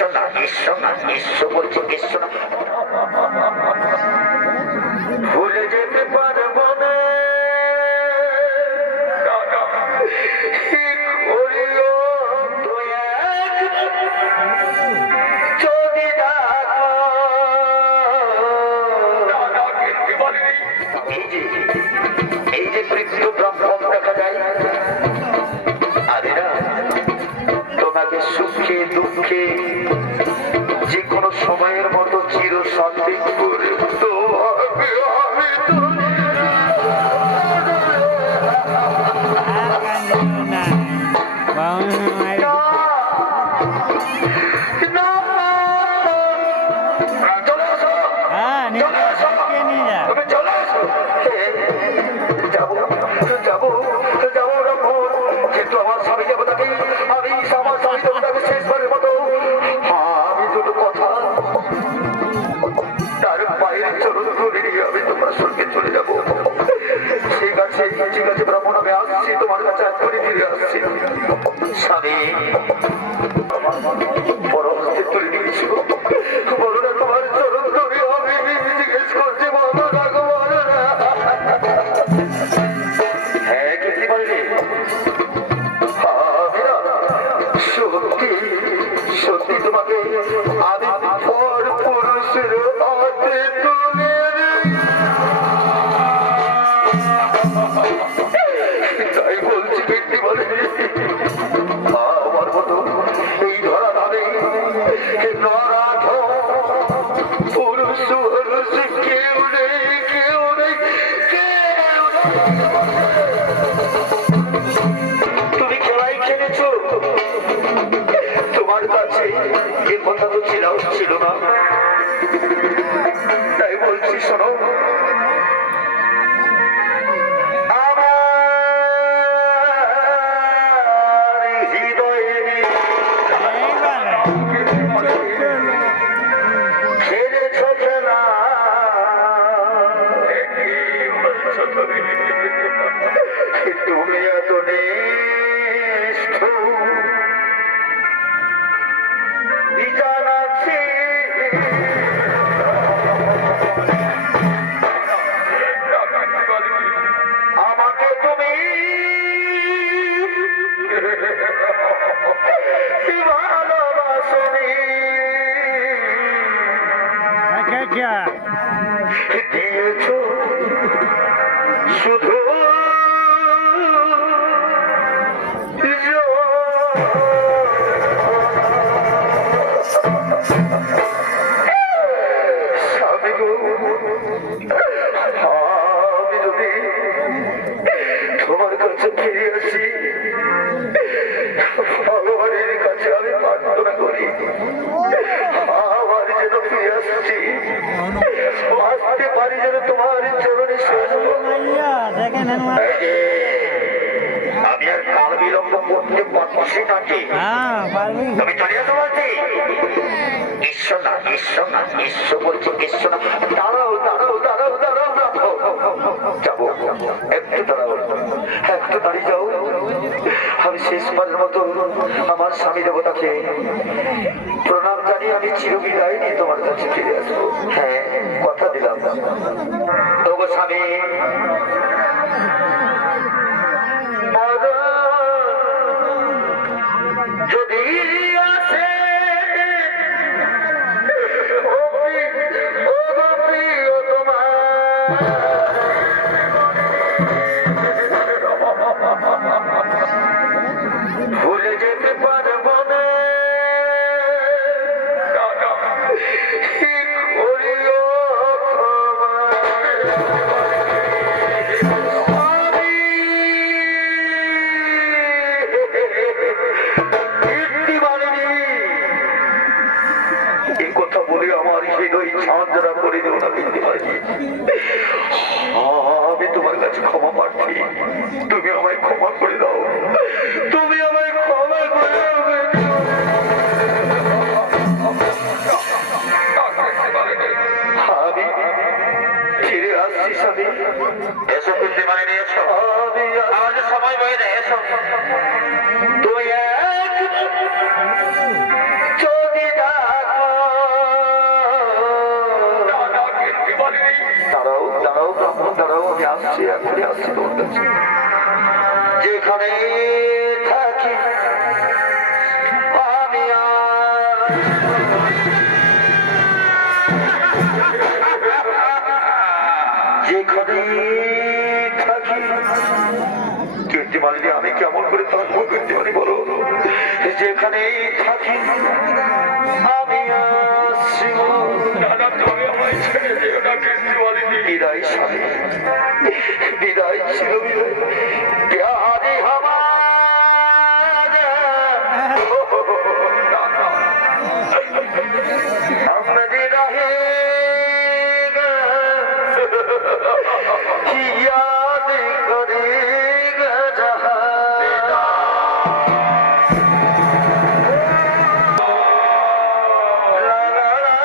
ঈশ্বর বলছে ঈশ্বর ভুলে যেতে পারবো না এই যে বৃদ্ধ ব্রাহ্মণ দেখা যায় আদিরা তোমাকে সুখে দুঃখে যে কোনো সময়ের মতো চির সন্দেহ করে সত্যি তোমাকে আমি পুরুষের হাতে তুলে তাই বলছি ব্যক্তি বলে আমার মতো এই ধরা ভাবে পুরুষ কেউ নেই কেউ নেই তুমি খেলাই খেলেছো তোমার কাছে এ কথা তো ছিল না তাই বলছি শোনো তুমি এত জানাচ্ছি আমাকে তুমি ভালোবাসনি দিয়েছ শুধু আমি যদি তোমার কাছে ফিরে আসি ভগবানের কাছে আমি প্রার্থনা করি আমার যেন ফিরে আসছি আসতে পারি যেন তোমার চরণে আমি আর কাল বিলম্ব করতে পারছি নাকি তুমি চলে আসো বলছি ঈশ্বর বলছে ঈশ্বর দাঁড়াও যাবো একটু দাঁড়িয়ে যাও আমি শেষবারের মতো আমার স্বামী দেবতাকে প্রণাম জানিয়ে আমি চিরবিদায় নিয়ে তোমার কাছে ফিরে আসবো হ্যাঁ কথা দিলাম তবু স্বামী যদি আসে ভুলে যেতে পারবো না এই কথা বলে আমার হৃদয় ছাঁদরা করে দেব না বলতে পারি আমি তোমার কাছে ক্ষমা প্রার্থী তুমি আমায় ক্ষমা করে দাও তুমি আমায় ক্ষমা করে দাও আমি ফিরে আসছি স্বামী এসো বুদ্ধি মানে নিয়ে এসো আমাদের সময় বয়ে যায় এসো তুমি যদি আসছি এখনই আসছি তোমার কাছে। যেখানে থাকি আমি যেখানে থাকি কিন্তু মালিনী আমি কেমন করে থাকবো কিন্তু মানে বলো, যেখানেই থাকি আমি আসবো। বিদায় স্বামী, বিদায় ছিল বিদায় প্যারে হামারা हमने रहेगा याद करेगा जहां ला ला ला